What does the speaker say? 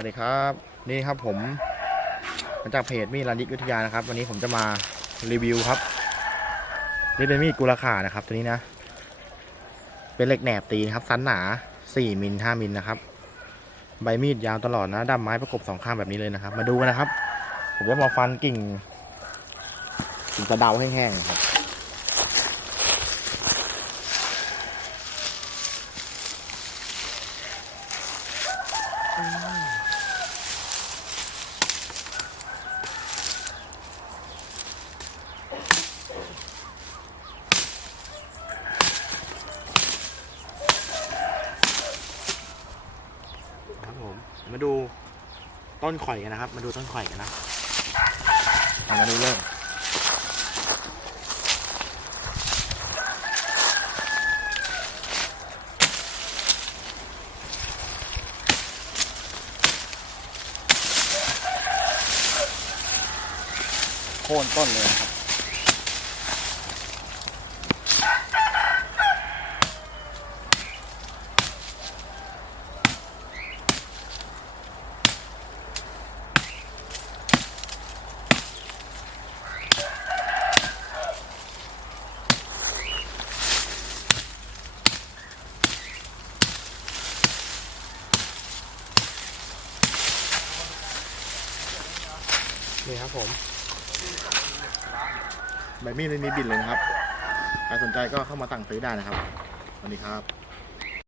วัสดีครับ นี่ครับผมมาจากเพจมีดรันยิกวิทยานะครับ วันนี้ผมจะมารีวิวครับนี่เป็นมีดกุลขานะครับ ตัวนี้นะ เป็นเหล็กแหนบตีนะครับสันหนา 4มิล5มิลนะครับ ใบมีดยาวตลอดนะดำไม้ประกบสองข้างแบบนี้เลยนะครับ มาดูกันนะครับ ผมจะมาฟันกิ่งกิ่งตะเดาแห้งๆครับค ผมมาดูต้นข่อยกันนะครับ มาดูต้นข่อยกันนะเอามาดูเริ่มโค่นต้นเลยครับ นี่ครับผมใบมีดไม่มีบินเลยนะครับ ใครสนใจก็เข้ามาสั่งซื้อได้นะครับสวัสดีครับ